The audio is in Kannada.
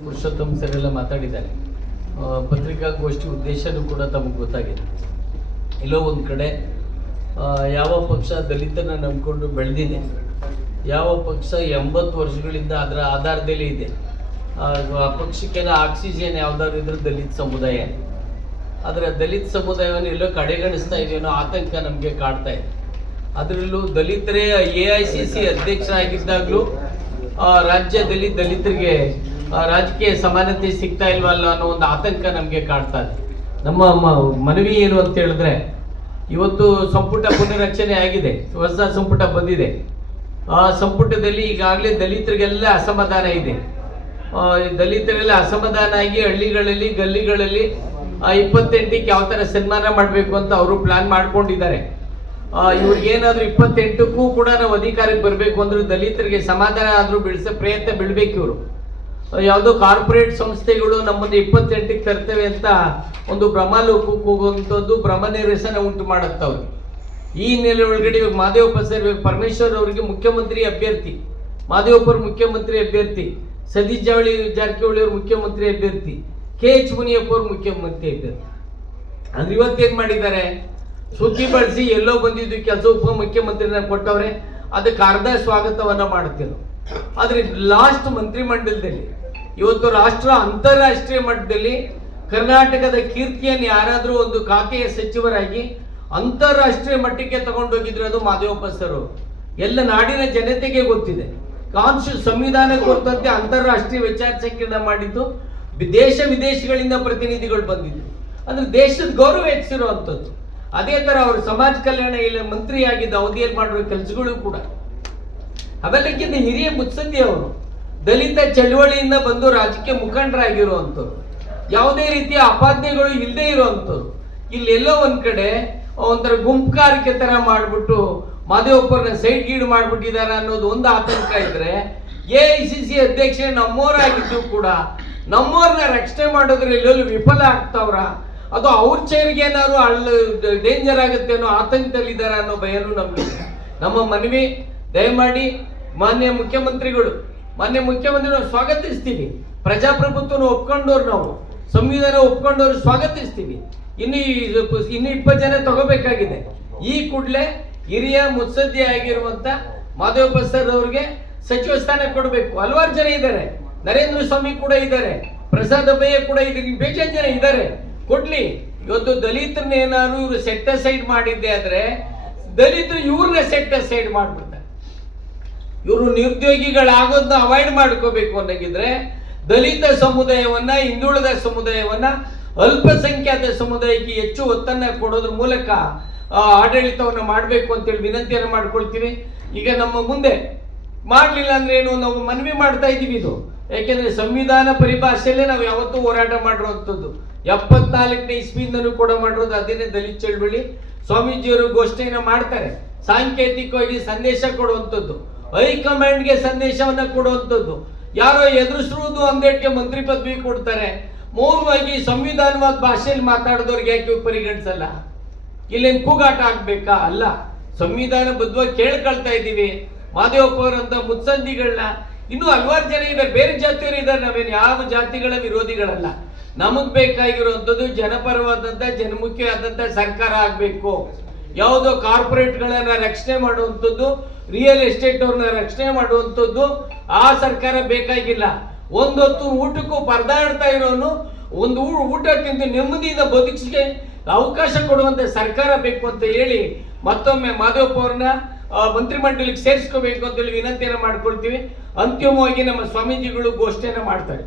ಪುರುಷೋತ್ತಮ್ ಸರ್ ಎಲ್ಲ ಮಾತಾಡಿದ್ದಾರೆ. ಪತ್ರಿಕಾಗೋಷ್ಠಿ ಉದ್ದೇಶನೂ ಕೂಡ ತಮಗೆ ಗೊತ್ತಾಗಿದೆ. ಎಲ್ಲೋ ಒಂದು ಕಡೆ ಯಾವ ಪಕ್ಷ ದಲಿತನ ನಂಬಿಕೊಂಡು ಬೆಳೆದಿದೆ, ಯಾವ ಪಕ್ಷ 80 ವರ್ಷಗಳಿಂದ ಅದರ ಆಧಾರದಲ್ಲಿ ಇದೆ, ಆ ಪಕ್ಷಕ್ಕೆಲ್ಲ ಆಕ್ಸಿಜನ್ ಯಾವ್ದಾದ್ರು ಇದ್ರೆ ದಲಿತ ಸಮುದಾಯ. ಆದರೆ ದಲಿತ ಸಮುದಾಯವನ್ನು ಎಲ್ಲೋ ಕಡೆಗಣಿಸ್ತಾ ಇದೆಯೋ ಆತಂಕ ನಮಗೆ ಕಾಡ್ತಾ ಇದೆ. ಅದರಲ್ಲೂ ದಲಿತರೇ AICC ಅಧ್ಯಕ್ಷರಾಗಿದ್ದಾಗಲೂ ರಾಜ್ಯದಲ್ಲಿ ದಲಿತರಿಗೆ ರಾಜಕೀಯ ಸಮಾನತೆ ಸಿಗ್ತಾ ಇಲ್ವಲ್ಲ ಅನ್ನೋ ಒಂದು ಆತಂಕ ನಮಗೆ ಕಾಡ್ತಾ ಇದೆ. ನಮ್ಮ ಮನವಿ ಏನು ಅಂತ ಹೇಳಿದ್ರೆ, ಇವತ್ತು ಸಂಪುಟ ಪುನರಚನೆ ಆಗಿದೆ, ಹೊಸ ಸಂಪುಟ ಬಂದಿದೆ. ಆ ಸಂಪುಟದಲ್ಲಿ ಈಗಾಗಲೇ ದಲಿತರಿಗೆಲ್ಲ ಅಸಮಾಧಾನ ಇದೆ. ದಲಿತರೆಲ್ಲ ಅಸಮಾಧಾನ ಆಗಿ ಹಳ್ಳಿಗಳಲ್ಲಿ ಗಲ್ಲಿಗಳಲ್ಲಿ 28ಕ್ಕೆ ಯಾವ ಥರ ಸನ್ಮಾನ ಮಾಡಬೇಕು ಅಂತ ಅವರು ಪ್ಲಾನ್ ಮಾಡ್ಕೊಂಡಿದ್ದಾರೆ. ಇವ್ರಿಗೇನಾದ್ರೂ 28ಕ್ಕೂ ಕೂಡ ನಾವು ಅಧಿಕಾರಕ್ಕೆ ಬರಬೇಕು ಅಂದ್ರೆ ದಲಿತರಿಗೆ ಸಮಾಧಾನ ಆದರೂ ಬಿಡಿಸೋ ಪ್ರಯತ್ನ ಬೀಳ್ಬೇಕು. ಇವರು ಯಾವುದೋ ಕಾರ್ಪೊರೇಟ್ ಸಂಸ್ಥೆಗಳು ನಮ್ಮನ್ನು 28ಕ್ಕೆ ತರ್ತೇವೆ ಅಂತ ಒಂದು ಭ್ರಮಾಲೋಕಕ್ಕೆ ಹೋಗುವಂಥದ್ದು ಭ್ರಮ ನಿರಸನ ಉಂಟು ಮಾಡುತ್ತವ್ರು. ಈ ಹಿನ್ನೆಲೆ ಒಳಗಡೆ ಇವಾಗ ಮಾದೇವಪ್ಪ ಸರ್, ಪರಮೇಶ್ವರ್ ಅವರಿಗೆ ಮುಖ್ಯಮಂತ್ರಿ ಅಭ್ಯರ್ಥಿ, ಮಾದೇವಪ್ಪರು ಮುಖ್ಯಮಂತ್ರಿ ಅಭ್ಯರ್ಥಿ, ಸತೀಶ್ ಜಾರಕಿಹೊಳಿ ಅವರು ಮುಖ್ಯಮಂತ್ರಿ ಅಭ್ಯರ್ಥಿ, KH ಮುನಿಯಪ್ಪ ಅವರು ಮುಖ್ಯಮಂತ್ರಿ ಅಭ್ಯರ್ಥಿ. ಅಂದ್ರೆ ಇವತ್ತೇನು ಮಾಡಿದ್ದಾರೆ, ಸುದ್ದಿ ಬಳಸಿ ಎಲ್ಲೋ ಬಂದಿದ್ದು ಕೆಲಸ ಉಪಮುಖ್ಯಮಂತ್ರಿನ ಕೊಟ್ಟವ್ರೆ, ಅದಕ್ಕೆ ಅರ್ಧ ಸ್ವಾಗತವನ್ನ ಮಾಡ್ತಿರು. ಆದ್ರೆ ಲಾಸ್ಟ್ ಮಂತ್ರಿಮಂಡಲದಲ್ಲಿ ಇವತ್ತು ಅಂತಾರಾಷ್ಟ್ರೀಯ ಮಟ್ಟದಲ್ಲಿ ಕರ್ನಾಟಕದ ಕೀರ್ತಿಯನ್ನು ಯಾರಾದರೂ ಒಂದು ಖಾತೆಯ ಸಚಿವರಾಗಿ ಅಂತಾರಾಷ್ಟ್ರೀಯ ಮಟ್ಟಕ್ಕೆ ತಗೊಂಡೋಗಿದ್ರು ಅದು ಮಾದೇವಪ್ಪ ಸರ್. ಎಲ್ಲ ನಾಡಿನ ಜನತೆಗೆ ಗೊತ್ತಿದೆ. ಸಂವಿಧಾನ ಕುರಿತಂತೆ ಅಂತಾರಾಷ್ಟ್ರೀಯ ವಿಚಾರ ಸಂಕಿರಣ ಮಾಡಿದ್ದು, ದೇಶ ವಿದೇಶಗಳಿಂದ ಪ್ರತಿನಿಧಿಗಳು ಬಂದಿದ್ದು, ಅಂದ್ರೆ ದೇಶದ ಗೌರವ ಹೆಚ್ಚಿರುವಂಥದ್ದು. ಅದೇ ತರ ಅವರು ಸಮಾಜ ಕಲ್ಯಾಣ ಮಂತ್ರಿ ಆಗಿದ್ದ ಅವಧಿಯಲ್ಲಿ ಮಾಡಿರೋ ಕೆಲಸಗಳು ಕೂಡ. ಅವೆಲ್ಲಕ್ಕಿಂತ ಹಿರಿಯ ಮುತ್ಸದ್ದಿ ಅವರು ದಲಿತ ಚಳವಳಿಯಿಂದ ಬಂದು ರಾಜಕೀಯ ಮುಖಂಡರಾಗಿರುವಂಥವ್ರು, ಯಾವುದೇ ರೀತಿಯ ಅಪಾದ್ಯಗಳು ಇಲ್ಲದೆ ಇರುವಂಥವ್ರು. ಇಲ್ಲೆಲ್ಲೋ ಒಂದ್ ಕಡೆ ಒಂಥರ ಗುಂಪುಗಾರಿಕೆ ತರ ಮಾಡ್ಬಿಟ್ಟು ಮಾದೇವಪ್ಪರನ್ನ ಸೈಡ್ ಗೀಡ್ ಮಾಡ್ಬಿಟ್ಟಿದ್ದಾರೆ ಅನ್ನೋದು ಒಂದು ಆತಂಕ ಇದ್ರೆ, AICC ಅಧ್ಯಕ್ಷ ನಮ್ಮವರಾಗಿದ್ದು ಕೂಡ ನಮ್ಮವ್ರನ್ನ ರಕ್ಷಣೆ ಮಾಡೋದ್ರಲ್ಲಿ ಎಲ್ಲೆಲ್ಲೂ ವಿಫಲ ಆಗ್ತಾವ್ರ, ಅದು ಅವ್ರ ಚೇರ್ಗೆ ಏನಾದ್ರು ಡೇಂಜರ್ ಆಗುತ್ತೆ ಅನ್ನೋ ಆತಂಕದಲ್ಲಿದ್ದಾರೆ ಅನ್ನೋ ಭಯನೂ ನಮ್ಗೆ. ನಮ್ಮ ಮನವಿ, ದಯಮಾಡಿ ಮಾನ್ಯ ಮುಖ್ಯಮಂತ್ರಿಗಳು ನಾವು ಸ್ವಾಗತಿಸ್ತೀವಿ. ಪ್ರಜಾಪ್ರಭುತ್ವನ ಒಪ್ಕೊಂಡವ್ರು, ನಾವು ಸಂವಿಧಾನ ಒಪ್ಕೊಂಡವ್ರು ಸ್ವಾಗತಿಸ್ತೀವಿ. ಇನ್ನು 20 ಜನ ತಗೋಬೇಕಾಗಿದೆ. ಈ ಕೂಡಲೇ ಹಿರಿಯ ಮುತ್ಸದ್ದಿ ಆಗಿರುವಂತ ಮಾದೇವಪ್ಪ ಸರ್ ಅವ್ರಿಗೆ ಸಚಿವ ಸ್ಥಾನ ಕೊಡಬೇಕು. ಹಲವಾರು ಜನ ಇದ್ದಾರೆ, ನರೇಂದ್ರ ಸ್ವಾಮಿ ಕೂಡ ಇದ್ದಾರೆ, ಪ್ರಸಾದ್ ಅಭಯ ಕೂಡ ಇದ್ದಾರೆ, ಬೇಜಾನ್ ಜನ ಇದ್ದಾರೆ, ಕೊಡ್ಲಿ. ಇವತ್ತು ದಲಿತರನ್ನ ಏನಾದ್ರು ಇವರು ಸೆಟ್ ಅಸೈಡ್ ಮಾಡಿದ್ದೆ ಆದ್ರೆ ದಲಿತರು ಇವ್ರನ್ನ ಸೆಟ್ ಅಸೈಡ್ ಮಾಡ್ಬಿಡ್ತಾರೆ. ಇವರು ನಿರುದ್ಯೋಗಿಗಳಾಗೋದನ್ನ ಅವಾಯ್ಡ್ ಮಾಡ್ಕೋಬೇಕು ಅನ್ನೋಗಿದ್ರೆ ದಲಿತ ಸಮುದಾಯವನ್ನ, ಹಿಂದುಳಿದ ಸಮುದಾಯವನ್ನ, ಅಲ್ಪಸಂಖ್ಯಾತ ಸಮುದಾಯಕ್ಕೆ ಹೆಚ್ಚು ಒತ್ತನ್ನ ಕೊಡೋದ್ರ ಮೂಲಕ ಆಡಳಿತವನ್ನ ಮಾಡಬೇಕು ಅಂತೇಳಿ ವಿನಂತಿಯನ್ನು ಮಾಡ್ಕೊಳ್ತೀವಿ. ಈಗ ನಮ್ಮ ಮುಂದೆ ಮಾಡಲಿಲ್ಲ ಅಂದ್ರೆ ಏನು, ನಾವು ಮನವಿ ಮಾಡ್ತಾ ಇದ್ದೀವಿ. ಇದು ಯಾಕೆಂದ್ರೆ ಸಂವಿಧಾನ ಪರಿಭಾಷೆಯಲ್ಲೇ ನಾವು ಯಾವತ್ತೂ ಹೋರಾಟ ಮಾಡಿರುವಂಥದ್ದು. 74ನೇ ಇಸ್ವಿಯಿಂದನೂ ಕೂಡ ಮಾಡಿರೋದು ಅದೇನೇ ದಲಿತ ಚಳವಳಿ. ಸ್ವಾಮೀಜಿಯವರು ಘೋಷಣೆಯನ್ನ ಮಾಡ್ತಾರೆ, ಸಾಂಕೇತಿಕವಾಗಿ ಸಂದೇಶ ಕೊಡುವಂಥದ್ದು, ಹೈಕಮಾಂಡ್ಗೆ ಸಂದೇಶವನ್ನ ಕೊಡುವಂಥದ್ದು. ಯಾರೋ ಎದುರಿಸಿರುವುದು ಅಂದೇಟ್ಗೆ ಮಂತ್ರಿ ಪದವಿ ಕೊಡ್ತಾರೆ. ಮೌನವಾಗಿ ಸಂವಿಧಾನವಾದ ಭಾಷೆಯಲ್ಲಿ ಮಾತಾಡಿದವ್ರಿಗೆ ಯಾಕೆ ಪರಿಗಣಿಸಲ್ಲ? ಇಲ್ಲೇನು ಕೂಗಾಟ ಆಗ್ಬೇಕಾ? ಅಲ್ಲ, ಸಂವಿಧಾನ ಬದ್ಧವಾಗಿ ಕೇಳ್ಕೊಳ್ತಾ ಇದ್ದೀವಿ. ಮಾದೇವಪ್ಪ ಅವರಂತ ಮುತ್ಸದ್ದಿಗಳನ್ನ ಇನ್ನೂ ಹಲವಾರು ಜನ ಇದ್ದಾರೆ, ಬೇರೆ ಜಾತಿಯವರು ಇದ್ದಾರೆ. ನಾವೇನು ಯಾವ ಜಾತಿಗಳ ವಿರೋಧಿಗಳಲ್ಲ. ನಮಗ್ ಬೇಕಾಗಿರುವಂಥದ್ದು ಜನಪರವಾದಂಥ ಜನಮುಖಿಯಾದಂಥ ಸರ್ಕಾರ ಆಗಬೇಕು. ಯಾವುದೋ ಕಾರ್ಪೊರೇಟ್ಗಳನ್ನ ರಕ್ಷಣೆ ಮಾಡುವಂಥದ್ದು, ರಿಯಲ್ ಎಸ್ಟೇಟ್ ಅವ್ರನ್ನ ರಕ್ಷಣೆ ಮಾಡುವಂಥದ್ದು ಆ ಸರ್ಕಾರ ಬೇಕಾಗಿಲ್ಲ. ಒಂದೊತ್ತು ಊಟಕ್ಕೂ ಪರದಾಡ್ತಾ ಇರೋನು ಒಂದು ಊಟ ತಿಂದು ನೆಮ್ಮದಿಯಿಂದ ಬದುಕಿಗೆ ಅವಕಾಶ ಕೊಡುವಂತ ಸರ್ಕಾರ ಬೇಕು ಅಂತ ಹೇಳಿ ಮತ್ತೊಮ್ಮೆ ಮಾದೇವಪ್ಪ ಅವ್ರನ್ನ ಮಂತ್ರಿಮಂಡಲಕ್ಕೆ ಸೇರಿಸ್ಕೋಬೇಕು ಅಂತೇಳಿ ವಿನಂತಿಯನ್ನು ಮಾಡ್ಕೊಳ್ತೀವಿ. ಅಂತಿಮವಾಗಿ ನಮ್ಮ ಸ್ವಾಮೀಜಿಗಳು ಘೋಷಣೆಯನ್ನು ಮಾಡ್ತಾರೆ.